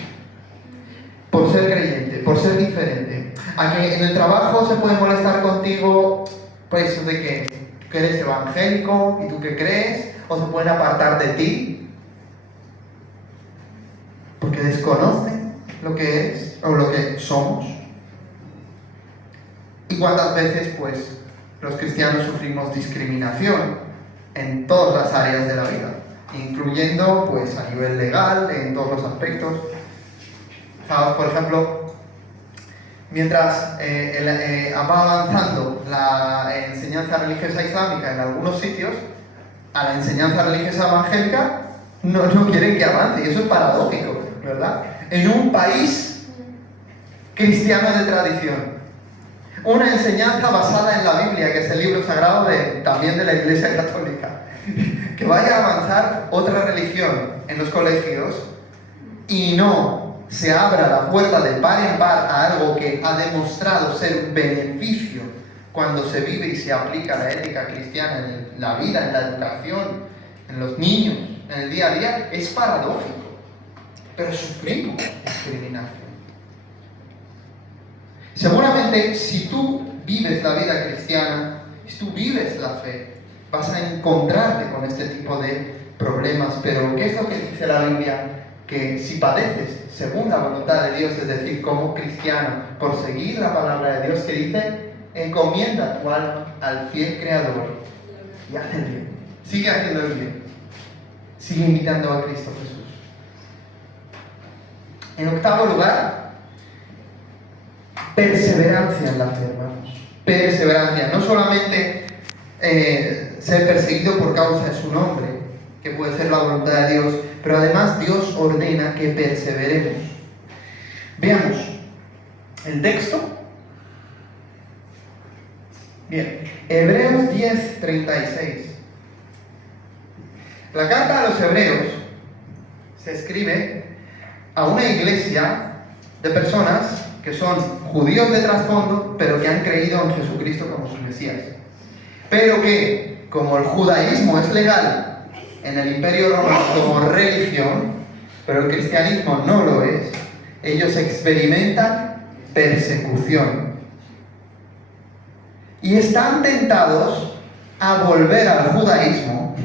por ser creyente, por ser diferente, a que en el trabajo se puede molestar contigo, pues de que tú eres evangélico y tú que crees, o se pueden apartar de ti porque desconocen lo que eres o lo que somos. ¿Y cuántas veces, pues, los cristianos sufrimos discriminación en todas las áreas de la vida, incluyendo, pues, a nivel legal, en todos los aspectos? Fijaos, por ejemplo, mientras va avanzando la enseñanza religiosa islámica en algunos sitios, a la enseñanza religiosa evangélica no quieren que avance, y eso es paradójico, ¿verdad? En un país cristiano de tradición, una enseñanza basada en la Biblia, que es el libro sagrado también de la Iglesia Católica, que vaya a avanzar otra religión en los colegios y no se abra la puerta de par en par a algo que ha demostrado ser un beneficio cuando se vive y se aplica la ética cristiana en la vida, en la educación, en los niños, en el día a día, es paradójico. Pero sufrimos discriminación. Seguramente, si tú vives la vida cristiana, si tú vives la fe, vas a encontrarte con este tipo de problemas. Pero, ¿qué es lo que dice la Biblia? Que si padeces según la voluntad de Dios, es decir, como cristiano, por seguir la palabra de Dios, que dice, encomienda tu alma al fiel Creador y haz el bien. Sigue haciendo el bien. Sigue imitando a Cristo Jesús. En octavo lugar, perseverancia en la fe, hermanos. Perseverancia. No solamente ser perseguido por causa de su nombre, que puede ser la voluntad de Dios, pero además Dios ordena que perseveremos. Veamos el texto. Bien, Hebreos 10:36. La carta a los Hebreos se escribe a una iglesia de personas que son judíos de trasfondo, pero que han creído en Jesucristo como su Mesías. Pero que, como el judaísmo es legal en el Imperio Romano como religión, pero el cristianismo no lo es, ellos experimentan persecución. Y están tentados a volver al judaísmo,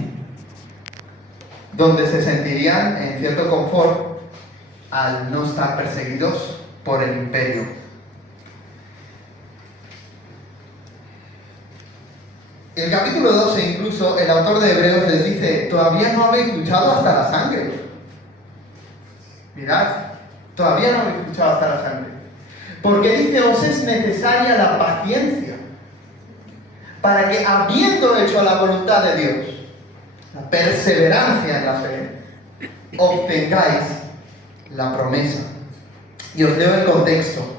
donde se sentirían en cierto confort al no estar perseguidos por el imperio. En el capítulo 12 incluso el autor de Hebreos les dice, todavía no habéis luchado hasta la sangre. Mirad, todavía no habéis luchado hasta la sangre. Porque dice, os es necesaria la paciencia, para que habiendo hecho la voluntad de Dios, la perseverancia en la fe, obtengáis la promesa. Y os leo el contexto.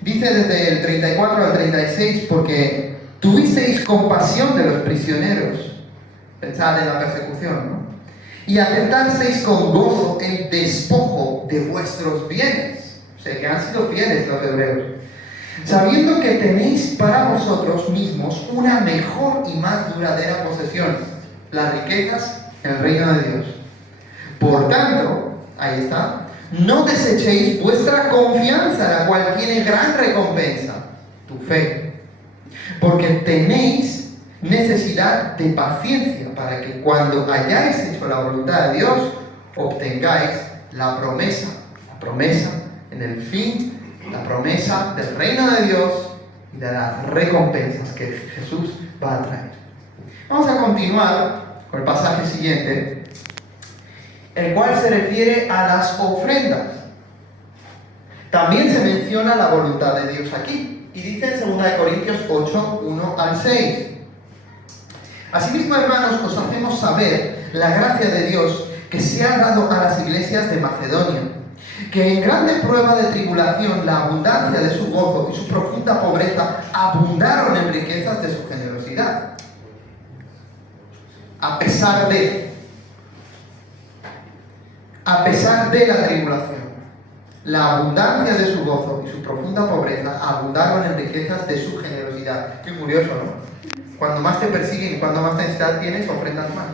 Dice desde el 34 al 36, porque tuvisteis compasión de los prisioneros, pensad en la persecución, ¿no? Y aceptasteis con gozo el despojo de vuestros bienes. O sea, que han sido fieles los hebreos, sabiendo que tenéis para vosotros mismos una mejor y más duradera posesión, las riquezas en el reino de Dios. Por tanto, ahí está, no desechéis vuestra confianza, la cual tiene gran recompensa, tu fe, porque tenéis necesidad de paciencia, para que cuando hayáis hecho la voluntad de Dios, obtengáis la promesa en el fin, la promesa del reino de Dios y de las recompensas que Jesús va a traer. Vamos a continuar con el pasaje siguiente, el cual se refiere a las ofrendas. También se menciona la voluntad de Dios aquí, y dice en 2 Corintios 8, 1 al 6. Asimismo, hermanos, os hacemos saber la gracia de Dios que se ha dado a las iglesias de Macedonia, que en grande prueba de tribulación la abundancia de su gozo y su profunda pobreza abundaron en riquezas de su generosidad. A pesar de la tribulación, la abundancia de su gozo y su profunda pobreza abundaron en riquezas de su generosidad. Qué curioso, ¿no? Cuando más te persiguen y cuando más necesidad tienes, ofrendas más.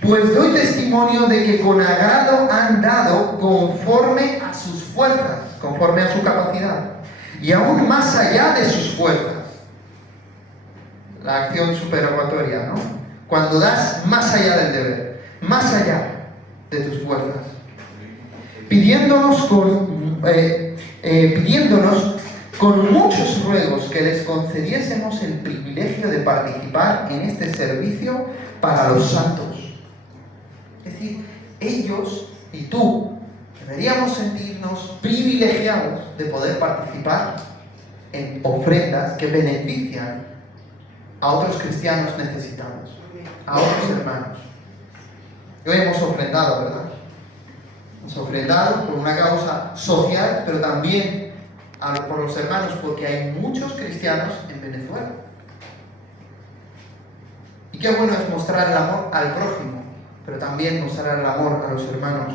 Pues doy testimonio de que con agrado han dado conforme a sus fuerzas, conforme a su capacidad, y aún más allá de sus fuerzas. La acción supererogatoria, ¿no? Cuando das más allá del deber, más allá de tus fuerzas, pidiéndonos con muchos ruegos que les concediésemos el privilegio de participar en este servicio para los santos. Es decir, ellos y tú deberíamos sentirnos privilegiados de poder participar en ofrendas que benefician a otros cristianos necesitados, a otros hermanos. Hoy hemos ofrendado, ¿verdad? Hemos ofrendado por una causa social, pero también por los hermanos, porque hay muchos cristianos en Venezuela. Y qué bueno es mostrar el amor al prójimo, pero también mostrar el amor a los hermanos.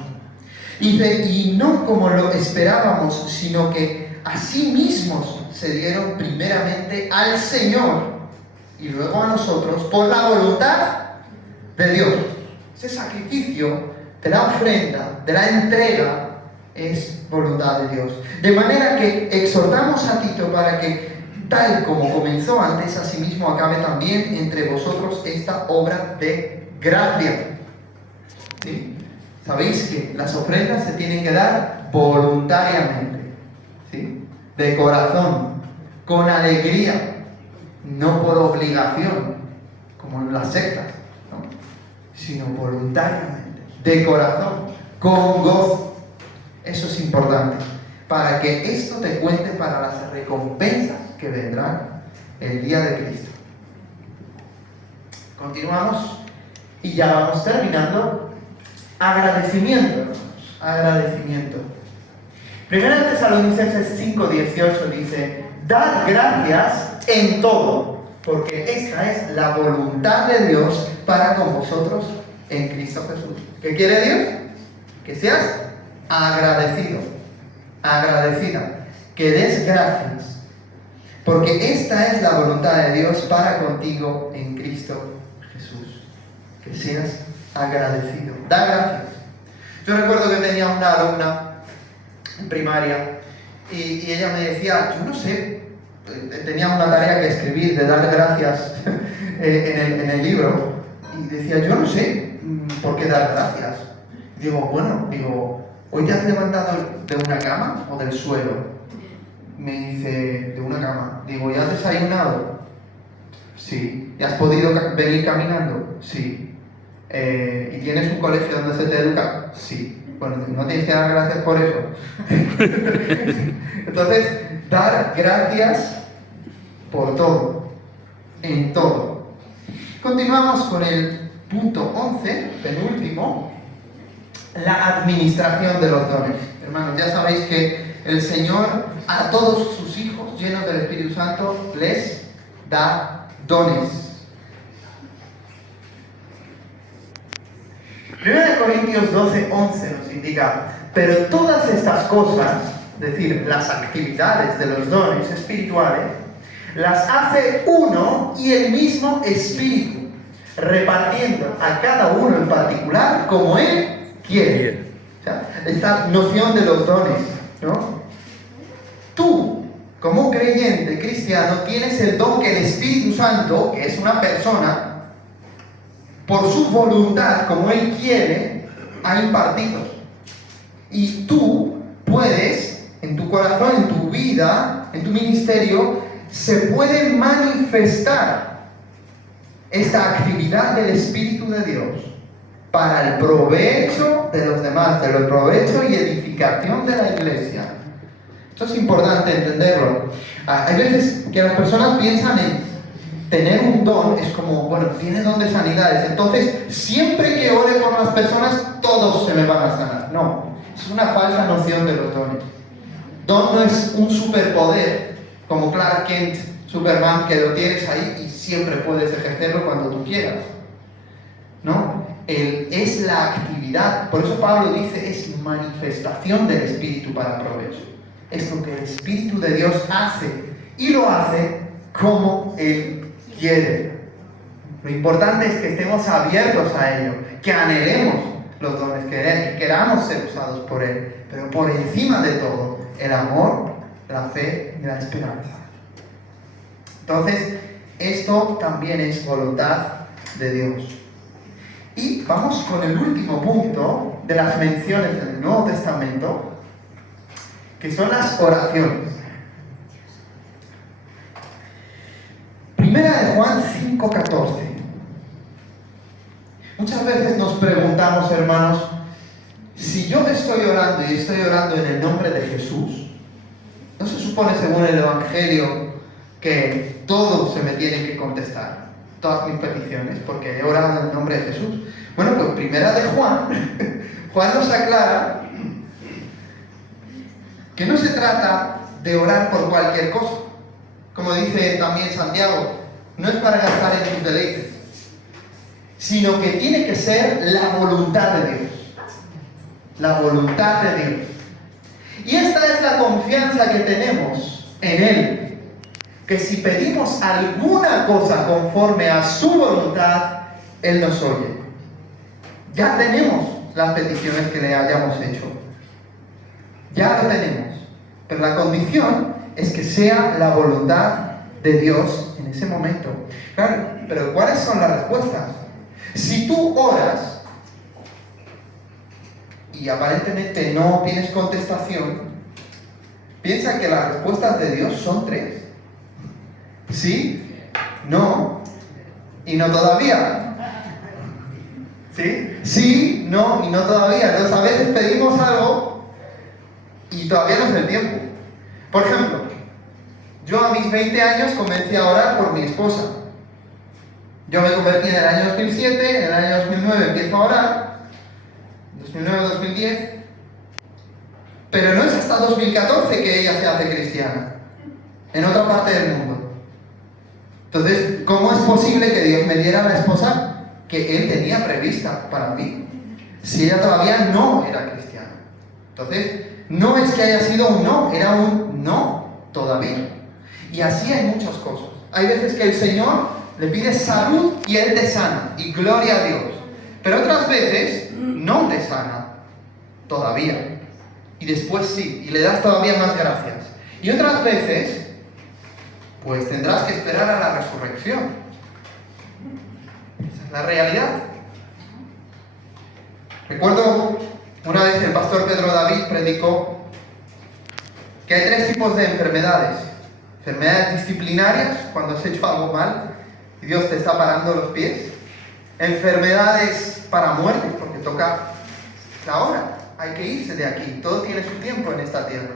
Y no como lo esperábamos, sino que a sí mismos se dieron primeramente al Señor y luego a nosotros por la voluntad de Dios. Ese sacrificio de la ofrenda, de la entrega, es voluntad de Dios. De manera que exhortamos a Tito para que, tal como comenzó antes, asimismo acabe también entre vosotros esta obra de gracia. ¿Sí? Sabéis que las ofrendas se tienen que dar voluntariamente, ¿sí? De corazón, con alegría, no por obligación, como en las sectas, ¿no? Sino voluntariamente, de corazón, con gozo. Eso es importante, para que esto te cuente para las recompensas que vendrán el día de Cristo. Continuamos y ya vamos terminando. Agradecimiento, hermanos, agradecimiento. Primera de Tesalonicenses 5:18 dice: dad gracias en todo, porque esta es la voluntad de Dios para con vosotros en Cristo Jesús. ¿Qué quiere Dios? Que seas agradecido, agradecida, que des gracias, porque esta es la voluntad de Dios para contigo en Cristo Jesús. Que seas agradecido, da gracias. Yo recuerdo que tenía una alumna en primaria y ella me decía, yo no sé, tenía una tarea que escribir de dar gracias en el libro, y decía, yo no sé por qué dar gracias. Digo, ¿hoy te has levantado de una cama o del suelo? Me dice, de una cama. Digo, ¿ya has desayunado? Sí. ¿Y has podido venir caminando? Sí. ¿Y tienes un colegio donde se te educa? Sí. Bueno, no tienes que dar gracias por eso. Entonces, dar gracias por todo, en todo. Continuamos con el punto 11, penúltimo, la administración de los dones. Hermanos, ya sabéis que el Señor a todos sus hijos llenos del Espíritu Santo les da dones. 1 Corintios 12:11 nos indica: pero todas estas cosas, es decir, las actividades de los dones espirituales, las hace uno y el mismo Espíritu, repartiendo a cada uno en particular como Él quiere. O sea, esta noción de los dones, ¿no? Tú, como creyente cristiano, tienes el don que el Espíritu Santo, que es una persona, por su voluntad, como Él quiere, ha impartido. Y tú puedes, en tu corazón, en tu vida, en tu ministerio, se puede manifestar esta actividad del Espíritu de Dios para el provecho de los demás, para el provecho y edificación de la iglesia. Esto es importante entenderlo. Hay veces que las personas piensan en tener un don, es como, bueno, tiene don de sanidades, entonces siempre que ore por las personas, todos se me van a sanar. No, es una falsa noción de los dones. Don no es un superpoder, como Clark Kent, Superman, que lo tienes ahí y siempre puedes ejercerlo cuando tú quieras. No, es la actividad, por eso Pablo dice, es manifestación del Espíritu para provecho. Es lo que el Espíritu de Dios hace, y lo hace como Él quiere. Lo importante es que estemos abiertos a ello, que anhelemos los dones, que queramos ser usados por Él, pero por encima de todo, el amor, la fe y la esperanza. Entonces, esto también es voluntad de Dios. Y vamos con el último punto de las menciones del Nuevo Testamento, que son las oraciones. Primera de Juan 5:14. Muchas veces nos preguntamos, hermanos, si yo estoy orando y estoy orando en el nombre de Jesús, ¿no se supone según el Evangelio que todo se me tiene que contestar? Todas mis peticiones, porque he orado en el nombre de Jesús. Bueno, pues primera de Juan, Juan nos aclara que no se trata de orar por cualquier cosa. Como dice también Santiago, no es para gastar en tus deleites, sino que tiene que ser la voluntad de Dios. La voluntad de Dios. Y esta es la confianza que tenemos en Él, que si pedimos alguna cosa conforme a su voluntad, Él nos oye. Ya tenemos las peticiones que le hayamos hecho. Ya lo tenemos. Pero la condición es que sea la voluntad de Dios en ese momento. Claro, pero ¿cuáles son las respuestas? Si tú oras y aparentemente no tienes contestación, piensa que las respuestas de Dios son 3. Sí, no y no todavía. ¿Sí? Sí, no y no todavía. Entonces a veces pedimos algo y todavía no es el tiempo. Por ejemplo, yo a mis 20 años comencé a orar por mi esposa. Yo me convertí en el año 2007, en el año 2009 empiezo a orar, 2009-2010, pero no es hasta 2014 que ella se hace cristiana, en otra parte del mundo. Entonces, ¿cómo es posible que Dios me diera la esposa que Él tenía prevista para mí, si ella todavía no era cristiana? Entonces, no es que haya sido un no, era un no todavía. Y así hay muchas cosas. Hay veces que el Señor le pide salud y Él te sana, y gloria a Dios. Pero otras veces no te sana todavía, y después sí, y le das todavía más gracias. Y otras veces, pues tendrás que esperar a la resurrección. Esa es la realidad. Recuerdo una vez el pastor Pedro David predicó que hay 3 tipos de enfermedades. Enfermedades disciplinarias, cuando has hecho algo mal y Dios te está parando los pies. Enfermedades para muerte, porque toca la hora, hay que irse de aquí, todo tiene su tiempo en esta tierra.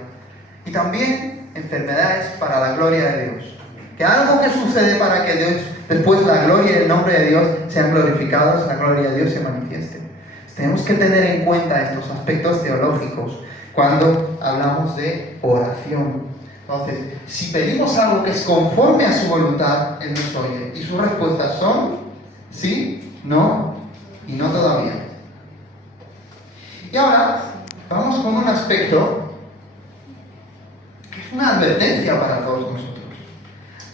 Y también enfermedades para la gloria de Dios. Que algo que sucede para que Dios, después la gloria y el nombre de Dios sean glorificados, la gloria de Dios se manifieste. Tenemos que tener en cuenta estos aspectos teológicos cuando hablamos de oración. Entonces, si pedimos algo que es conforme a su voluntad, Él nos oye. Y sus respuestas son sí, no y no todavía. Y ahora vamos con un aspecto que es una advertencia para todos nosotros.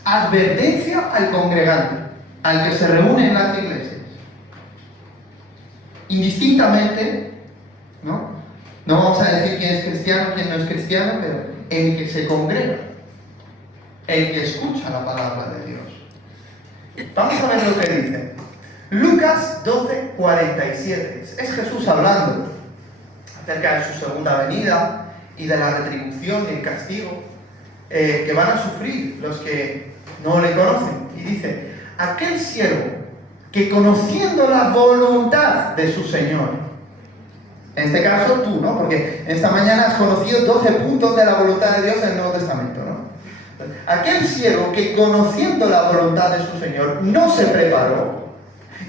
Advertencia al congregante, al que se reúne en las iglesias. Indistintamente, ¿no? No vamos a decir quién es cristiano, quién no es cristiano, pero el que se congrega, el que escucha la palabra de Dios. Vamos a ver lo que dice. Lucas 12:47. Es Jesús hablando acerca de su segunda venida y de la retribución y el castigo que van a sufrir los que no le conocen. Y dice, aquel siervo que conociendo la voluntad de su Señor, en este caso tú, ¿no? Porque esta mañana has conocido 12 puntos de la voluntad de Dios en el Nuevo Testamento, ¿no? Aquel siervo que conociendo la voluntad de su Señor no se preparó,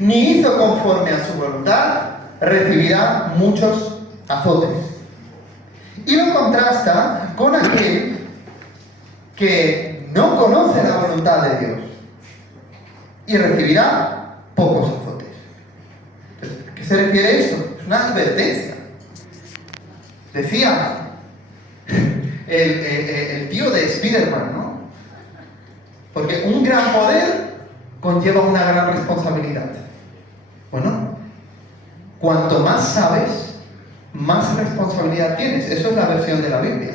ni hizo conforme a su voluntad, recibirá muchos azotes. Y lo contrasta con aquel que no conoce la voluntad de Dios y recibirá pocos azotes. ¿A qué se refiere esto? Es una advertencia. Decía el tío de Spider-Man, ¿no? Porque un gran poder conlleva una gran responsabilidad. Bueno, cuanto más sabes, más responsabilidad tienes. Eso es la versión de la Biblia.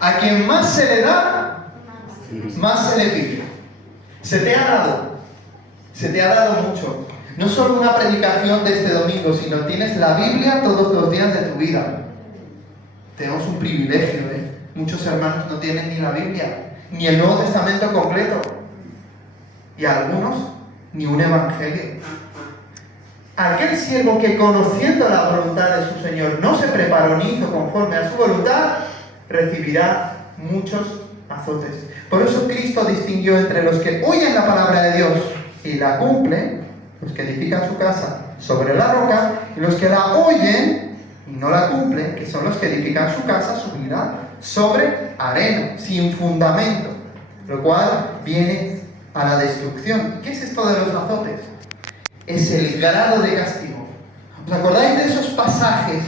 A quien más se le da, más se le pide. Se te ha dado mucho. No solo una predicación de este domingo, sino tienes la Biblia todos los días de tu vida. Tenemos un privilegio, ¿eh? Muchos hermanos no tienen ni la Biblia, ni el Nuevo Testamento completo. y algunos ni un evangelio. Aquel siervo que, conociendo la voluntad de su Señor, no se preparó ni hizo conforme a su voluntad, recibirá muchos azotes. Por eso Cristo distinguió entre los que oyen la palabra de Dios y la cumplen, los que edifican su casa sobre la roca, y los que la oyen y no la cumplen, que son los que edifican su casa, su vida, sobre arena, sin fundamento, lo cual viene a la destrucción. ¿Qué es esto de los azotes? Es el grado de castigo. ¿Os acordáis de esos pasajes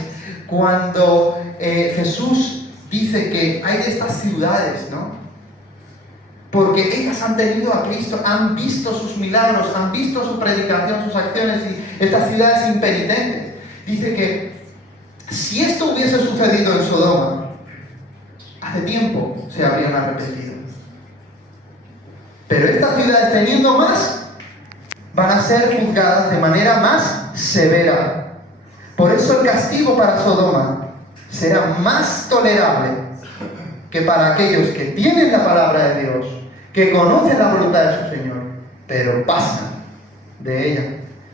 cuando Jesús dice que hay de estas ciudades, ¿no? Porque ellas han tenido a Cristo, han visto sus milagros, han visto su predicación, sus acciones, y estas ciudades impenitentes. Dice que si esto hubiese sucedido en Sodoma, hace tiempo se habrían arrepentido. Pero estas ciudades, teniendo más, van a ser juzgadas de manera más severa. Por eso el castigo para Sodoma será más tolerable que para aquellos que tienen la palabra de Dios, que conocen la voluntad de su Señor, pero pasan de ella.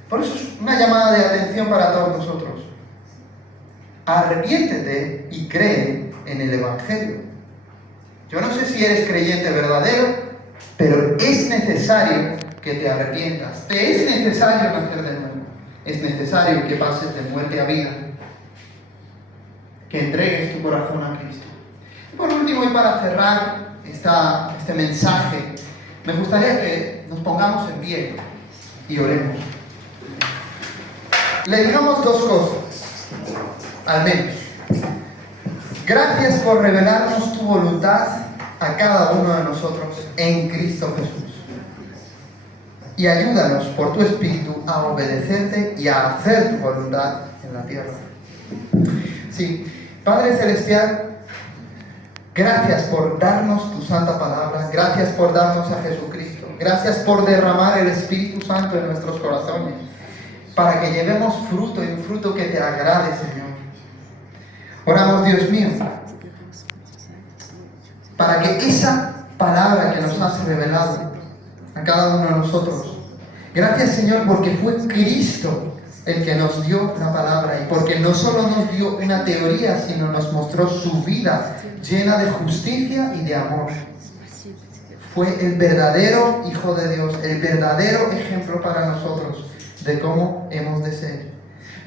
Por eso es una llamada de atención para todos nosotros. Arrepiéntete y cree en el Evangelio. Yo no sé si eres creyente verdadero, pero es necesario que te arrepientas. Te es necesario nacer de nuevo. Es necesario que pases de muerte a vida. Que entregues tu corazón a Cristo. Y por último, y para cerrar este mensaje, me gustaría que nos pongamos en pie y oremos. Le digamos dos cosas, al menos. Gracias por revelarnos tu voluntad a cada uno de nosotros en Cristo Jesús. Y ayúdanos por tu Espíritu a obedecerte y a hacer tu voluntad en la tierra. Sí, Padre Celestial, gracias por darnos tu santa palabra, gracias por darnos a Jesucristo, gracias por derramar el Espíritu Santo en nuestros corazones, para que llevemos fruto y un fruto que te agrade, Señor. Oramos, Dios mío, para que esa palabra que nos has revelado a cada uno de nosotros, gracias, Señor, porque fue Cristo el que nos dio la palabra, y porque no solo nos dio una teoría, sino nos mostró su vida llena de justicia y de amor. Fue el verdadero Hijo de Dios, el verdadero ejemplo para nosotros de cómo hemos de ser.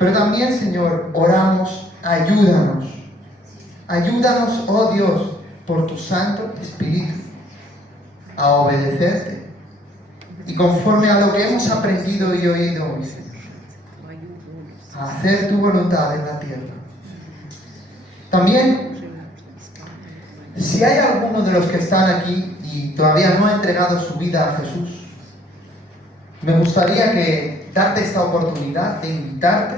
Pero también, Señor, oramos, ayúdanos, oh Dios, por tu Santo Espíritu, a obedecerte, y conforme a lo que hemos aprendido y oído hoy, Señor, a hacer tu voluntad en la tierra. También, si hay alguno de los que están aquí y todavía no ha entregado su vida a Jesús, me gustaría darte esta oportunidad de invitarte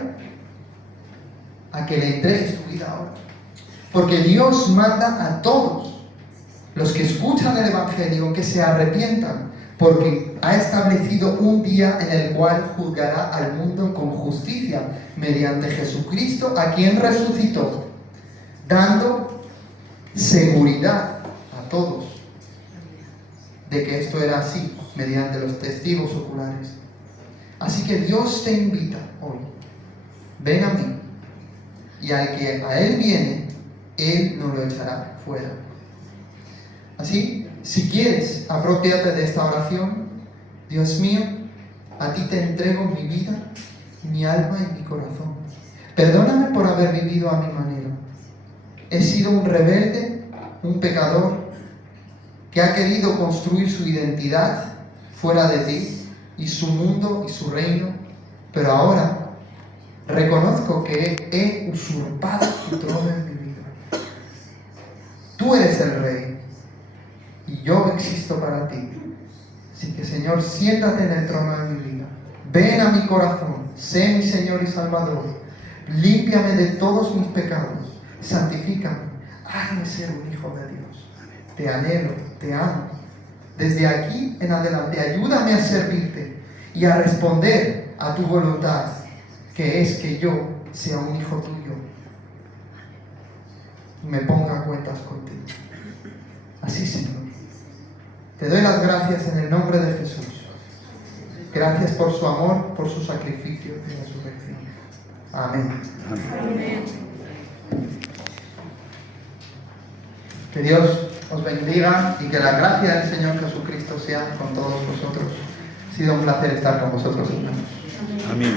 a que le entregues tu vida ahora. Porque Dios manda a todos los que escuchan el Evangelio que se arrepientan, porque ha establecido un día en el cual juzgará al mundo con justicia mediante Jesucristo, a quien resucitó, dando seguridad a todos de que esto era así, mediante los testigos oculares. Así que Dios te invita hoy: ven a mí, y al que a Él viene, Él no lo echará fuera. Así, si quieres, apropiate de esta oración. Dios mío, a ti te entrego mi vida, mi alma y mi corazón. Perdóname por haber vivido a mi manera. He sido un rebelde, un pecador, que ha querido construir su identidad fuera de ti, y su mundo y su reino, pero ahora reconozco que he usurpado tu trono en mi vida. Tú eres el Rey, y yo existo para ti. Así que, Señor, siéntate en el trono de mi vida. Ven a mi corazón, sé mi Señor y Salvador. Límpiame de todos mis pecados, santifícame, hazme ser un hijo de Dios. Te anhelo, te amo. Desde aquí en adelante, ayúdame a servirte y a responder a tu voluntad, que es que yo sea un hijo tuyo y me ponga a cuentas contigo. Así, Señor, te doy las gracias en el nombre de Jesús. Gracias por su amor, por su sacrificio y resurrección. Amén. Amén. Que Dios os bendiga y que la gracia del Señor Jesucristo sea con todos vosotros. Ha sido un placer estar con vosotros, hermanos. Amén.